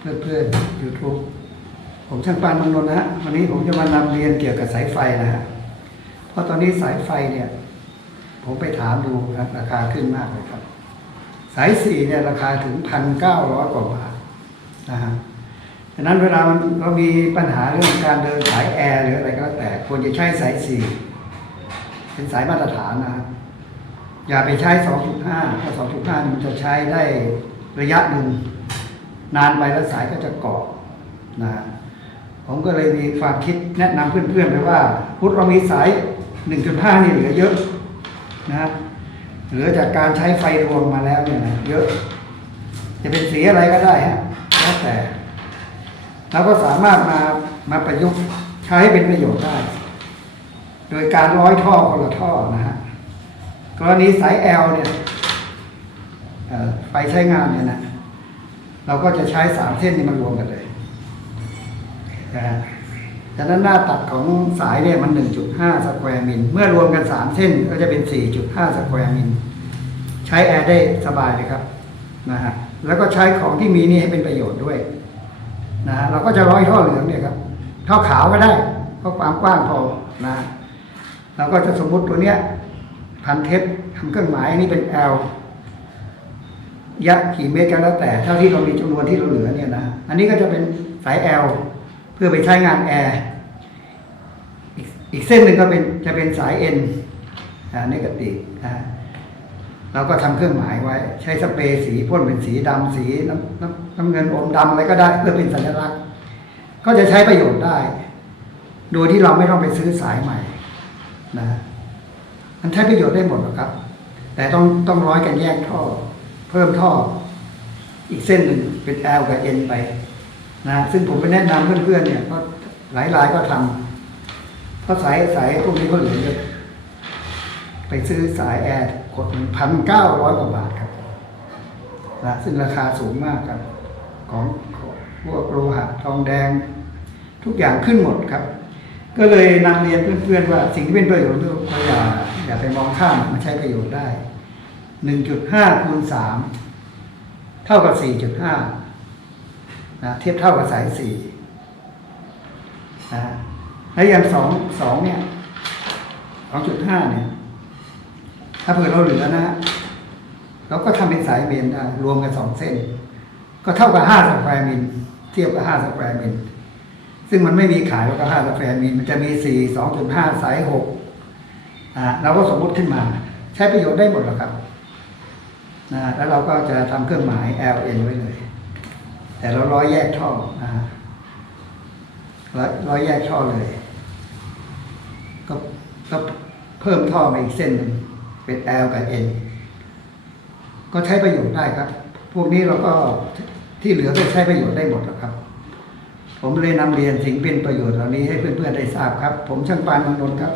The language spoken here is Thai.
เพื่อนๆ YouTube ผมช่างปานเมงนนนะฮะวันนี้ผมจะมานำเรียนเกี่ยวกับสายไฟนะฮะเพราะตอนนี้สายไฟเนี่ย ผมไปถามดูครับราคาขึ้นมากเลยครับ สายสี่เนี่ยราคาถึงพันเก้าร้อยกว่าบาทนะฮะฉะนั้นเวลามันเรามีปัญหาเรื่องการเดินสายแอร์หรืออะไรก็แล้วแต่ควรจะใช้สายสี่เป็นสายมาตรฐานนะฮะอย่าไปใช้สองจุดห้าถ้าสองจุดห้ามันจะใช้ได้ระยะหนึ่ง นานไปแล้วสายก็จะเกาะนะฮะผมก็เลยมีความคิดแนะนำเพื่อนๆไปว่า พุทธเรามีสาย 1.5 นี่เหลือเยอะนะเหลือจากการใช้ไฟรวมมาแล้วเนี่ยนะเยอะ จะเป็นสีอะไรก็ได้ฮะแล้วแต่เราก็สามารถมามาประยุกต์ใช้ให้เป็นประโยชน์ได้ โดยการร้อยท่อคนละท่อนะฮะกรณีสาย L เนี่ยเอ่อไฟใช้งานเนี่ยนะ เราก็จะใช้สามเส้นนี้มารวมกันเลยนะฮะดังนั้นหน้าตัดของสายเนี่ยมัน 1.5 สแควร์มิล เมื่อรวมกัน 3 เส้นก็จะเป็น 4.5 สแควร์มิล ใช้แอร์ได้สบายเลยครับนะฮะ แล้วก็ใช้ของที่มีนี่ให้เป็นประโยชน์ด้วยนะฮะ เราก็จะร้อยท่อเหลืองเนี่ยครับท่อขาวก็ได้เพราะความกว้างพอนะฮะเราก็จะสมมติตัวเนี้ยพันเทปทำเครื่องหมายนนี้เป็น L ยักษ์กี่เมตรก็แล้วแต่เท่าที่เรามีจำนวนที่เราเหลือเนี่ยนะอันนี้ก็จะเป็นสาย L เพื่อไปใช้งานแอร์อีกเส้นหนึ่งก็เป็นจะเป็นสาย N อ่าเนกาตินะเราก็ทำเครื่องหมายไว้ ใช้สเปรย์สีพ่นเป็นสีดำสีน้ำน้ำน้ำเงินอมดำอะไรก็ได้เพื่อเป็นสัญลักษณ์ ก็จะใช้ประโยชน์ได้ โดยที่เราไม่ต้องไปซื้อสายใหม่นะมันใช้ประโยชน์ได้หมดหรอครับ แต่ต้องต้องร้อยกันแยกท่อ เพิ่มท่ออีกเส้นหนึ่งเป็น L กับ N ไปนะซึ่งผมไปแนะนำเพื่อนๆเนี่ยก็หลายรายก็ทำเพราะสายสายพวกนี้ก็เหลือเยอะไปซื้อสายแอร์กดพันเก้าร้อยกว่าบาทครับนะซึ่งราคาสูงมากครับ ของพวกโลหะทองแดง ทุกอย่างขึ้นหมดครับ ก็เลยนำเรียนเพื่อนๆว่าสิ่งที่เป็นประโยชน์ก็อย่าอย่าไปมองข้ามมันใช้ประโยชน์ได้ หนึ่งจุดห้าคูณสามเท่ากับสี่จุดห้านะเทียบเท่ากับสายสี่นะแล้วอย่างสองสองเนี่ยสองจุดห้าเนี่ย ถ้าเผื่อเราเหลือนะฮะเราก็ทำเป็นสายเมนได้รวมกันสองเส้น ก็เท่ากับห้าสแควร์มิลเทียบกับห้าสแควร์มิลซึ่งมันไม่มีขายแล้วก็ห้าสแควร์มิลมันจะมีสี่สองจุดห้าสายหกอ่าเราก็สมมติขึ้นมา ใช้ประโยชน์ได้หมดหรอกครับ นะแล้วเราก็จะทำเครื่องหมาย LN ไว้เลย แต่เราร้อยแยกท่อนะร้อยร้อยแยกท่อเลย ก็ก็เพิ่มท่อมาอีกเส้นหนึ่งเป็น L กับ N ก็ใช้ประโยชน์ได้ครับ พวกนี้เราก็ที่เหลือก็ใช้ประโยชน์ได้หมดหรอกครับ ผมเลยนำเรียนสิ่งเป็นประโยชน์เหล่านี้ให้เพื่อนๆได้ทราบครับ ผมช่างปานมนนท์ครับ